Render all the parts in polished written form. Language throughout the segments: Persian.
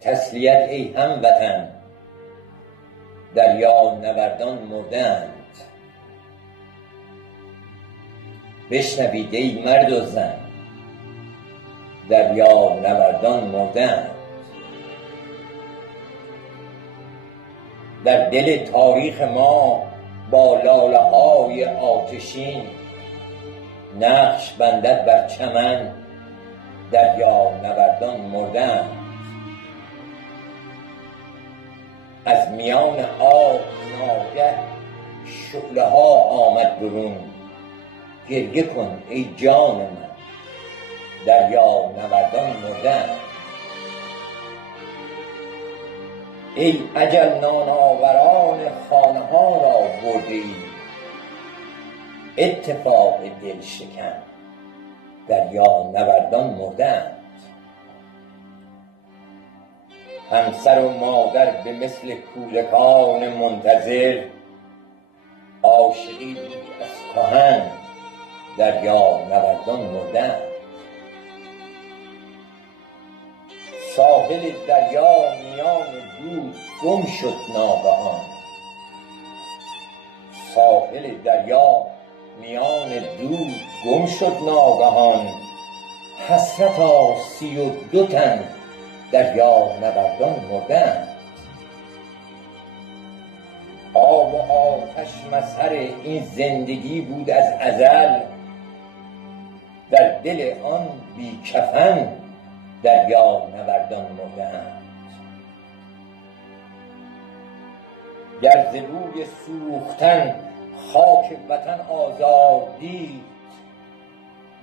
تسلیت ای هموطن، دریا نوردان مردند. بشنوید ای مرد و زن، دریا نوردان مردند. در دل تاریخ ما با لاله های آتشین، نقش بندد بر چمن، دریا نوردان مردند. از میان آب ناگه شعله ها آمد برون، گریه کن ای جان من، دریا نوردان مردند. ای اجل نان آوران خانه ها را بردی، اتفاق دل شکن، دریا نوردان مردند. همسر و مادر به مثل کودکان منتظر، عاشقی بود از کهن، دریا نوردان مردند. ساحل دریا میان دود گم شد ناگهان، ساحل دریا میان دود گم شد ناگهان. حسرتا 32 تن، دریا نوردان مردند. آب و آتش مظهر این زندگی بود از ازل، در دل آن بی کفن، دریا نوردان مردند. گر ز روی سوختن خاک وطن آزاد دید،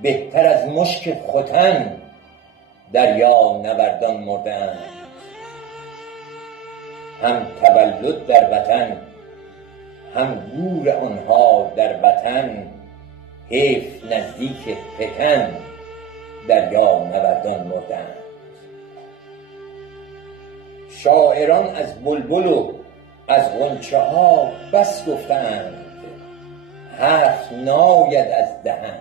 بهتر از مشک ختن، دریا نوردان مردند. هم تولد در وطن، هم گور آنها در وطن، حیف نزدیک پکن، دریا نوردان مردند. شاعران از بلبل و از غنچه ها بس گفتند، حرف ناید از دهن،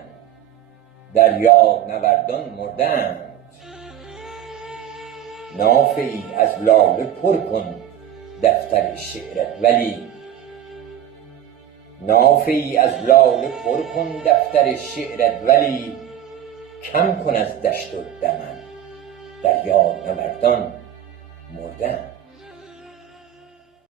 دریا نوردان مردند. نافه ای از لاله پر کن دفتر شعرت ولی، نافه ای از لاله پر کن دفتر شعرت ولی، کم کن از دشت و دمن، دریا نوردان مردند.